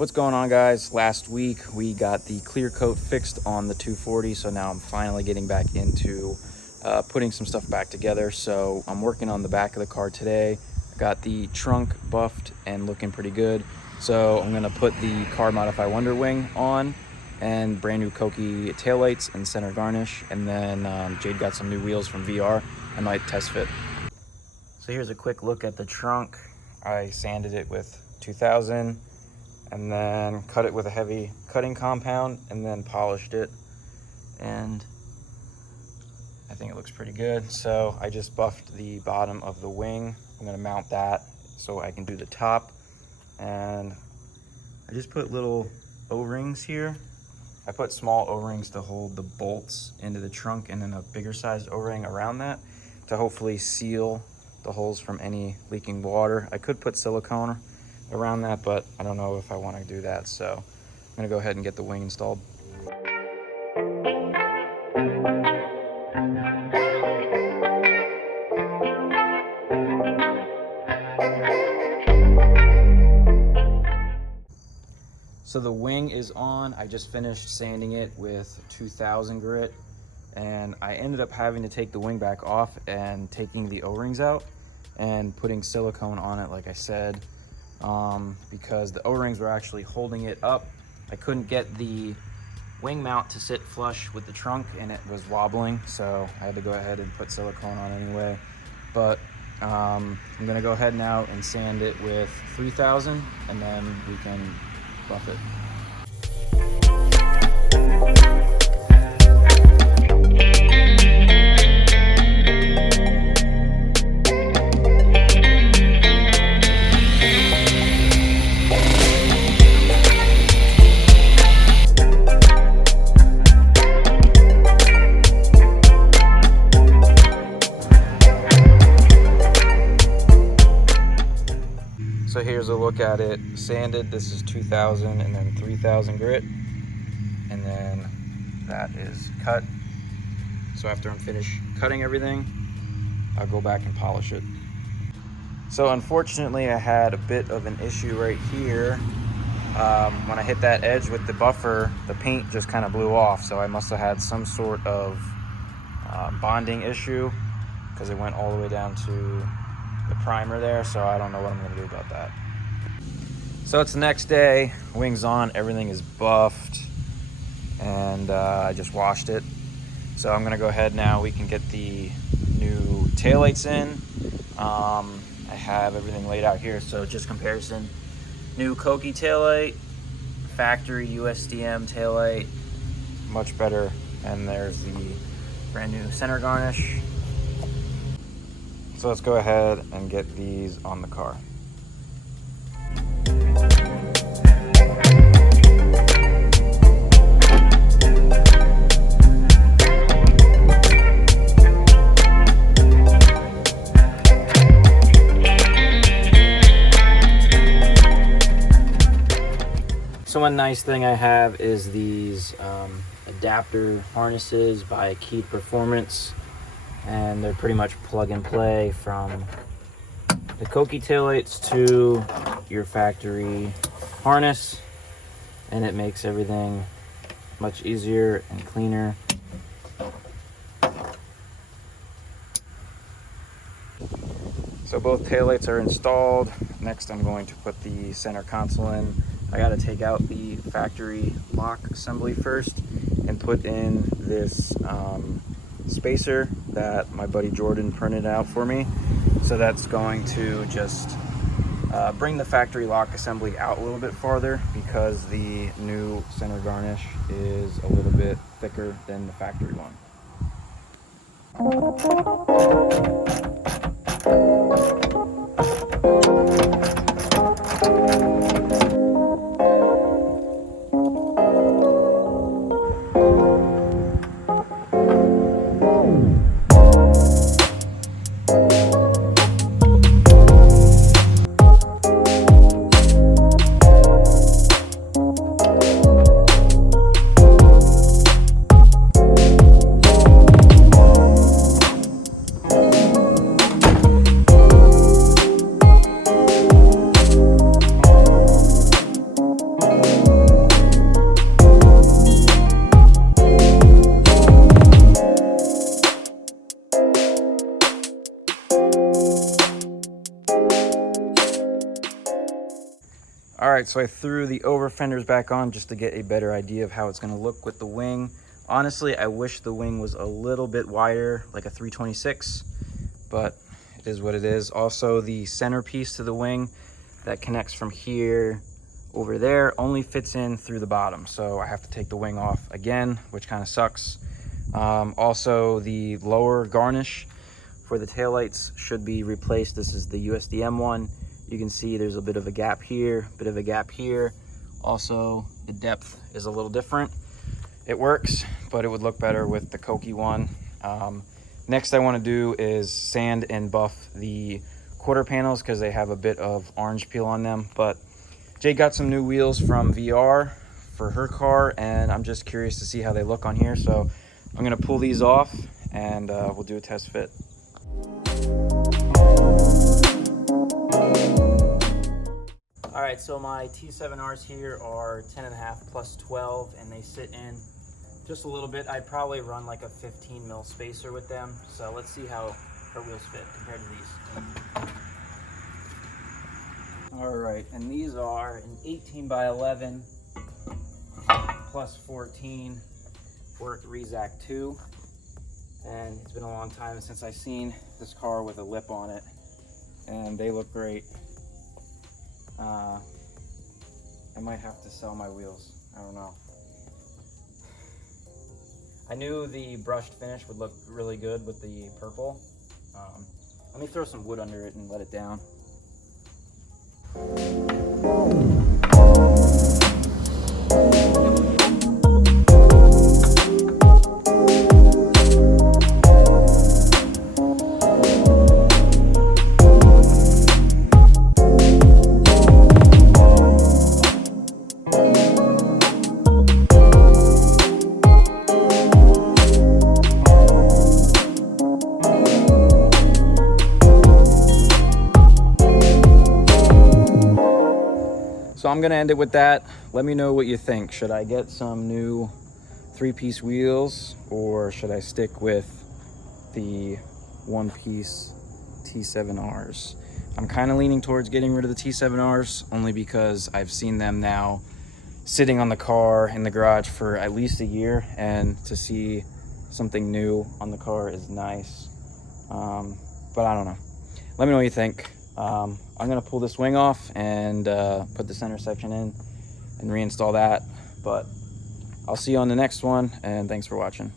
What's going on, guys? Last week we got the clear coat fixed on the 240, so now I'm finally getting back into putting some stuff back together. So I'm working on the back of the car today. I got the trunk buffed and looking pretty good, so I'm gonna put the Car Modify Wonder Wing on and brand new Kouki taillights and center garnish, and then Jade got some new wheels from VR. I might test fit. So here's a quick look at the trunk. I sanded it with 2000 and then cut it with a heavy cutting compound and then polished it, and I think it looks pretty good. So I just buffed the bottom of the wing. I'm gonna mount that so I can do the top, and I just put little O-rings here. I put small O-rings to hold the bolts into the trunk, and then a bigger sized O-ring around that to hopefully seal the holes from any leaking water. I could put silicone around that, but I don't know if I want to do that, so I'm gonna go ahead and get the wing installed. So the wing is on. I just finished sanding it with 2000 grit, and I ended up having to take the wing back off and taking the O-rings out and putting silicone on it, like I said, because the O-rings were actually holding it up. I couldn't get the wing mount to sit flush with the trunk, and it was wobbling, so I had to go ahead and put silicone on anyway. But I'm gonna go ahead now and sand it with 3000, and then we can buff it. So here's a look at it sanded. This is 2000 and then 3000 grit, and then that is cut. So after I'm finished cutting everything, I'll go back and polish it. So unfortunately I had a bit of an issue right here. When I hit that edge with the buffer, the paint just kind of blew off, so I must have had some sort of bonding issue, because it went all the way down to the primer there, so I don't know what I'm gonna do about that. So it's the next day, wings on, everything is buffed, and I just washed it. So I'm gonna go ahead now, we can get the new taillights in. I have everything laid out here, so just comparison. New Kouki taillight, factory USDM taillight, much better, and there's the brand new center garnish. So let's go ahead and get these on the car. So one nice thing I have is these adapter harnesses by Key Performance, and they're pretty much plug and play from the Kouki taillights to your factory harness, and it makes everything much easier and cleaner. So both taillights are installed. Next I'm going to put the center console in. I got to take out the factory lock assembly first and put in this spacer that my buddy Jordan printed out for me. So that's going to just bring the factory lock assembly out a little bit farther, because the new center garnish is a little bit thicker than the factory one. right, so I threw the over fenders back on just to get a better idea of how it's gonna look with the wing. Honestly, I wish the wing was a little bit wider, like a 326, but it is what it is. Also, the centerpiece to the wing that connects from here over there only fits in through the bottom, so I have to take the wing off again, which kind of sucks. Also, the lower garnish for the taillights should be replaced. This is the USDM one. You can see there's a bit of a gap here, bit of a gap here. Also, the depth is a little different. It works, but it would look better with the Kouki one. Next I want to do is sand and buff the quarter panels because they have a bit of orange peel on them. But Jay got some new wheels from VR for her car, and I'm just curious to see how they look on here. So I'm gonna pull these off and we'll do a test fit. All right, so my T7Rs here are 10.5 plus 12, and they sit in just a little bit. I'd probably run like a 15 mil spacer with them. So let's see how her wheels fit compared to these. All right, and these are an 18 by 11 plus 14 Work Rezac 2. And it's been a long time since I've seen this car with a lip on it, and they look great. I might have to sell my wheels. I don't know. I knew the brushed finish would look really good with the purple. Let me throw some wood under it and let it down. So I'm gonna end it with that. Let me know what you think. Should I get some new 3-piece wheels, or should I stick with the 1-piece T7Rs? I'm kind of leaning towards getting rid of the T7Rs, only because I've seen them now sitting on the car in the garage for at least a year, and to see something new on the car is nice. But I don't know. Let me know what you think. I'm gonna pull this wing off and put the center section in and reinstall that, but I'll see you on the next one, and thanks for watching.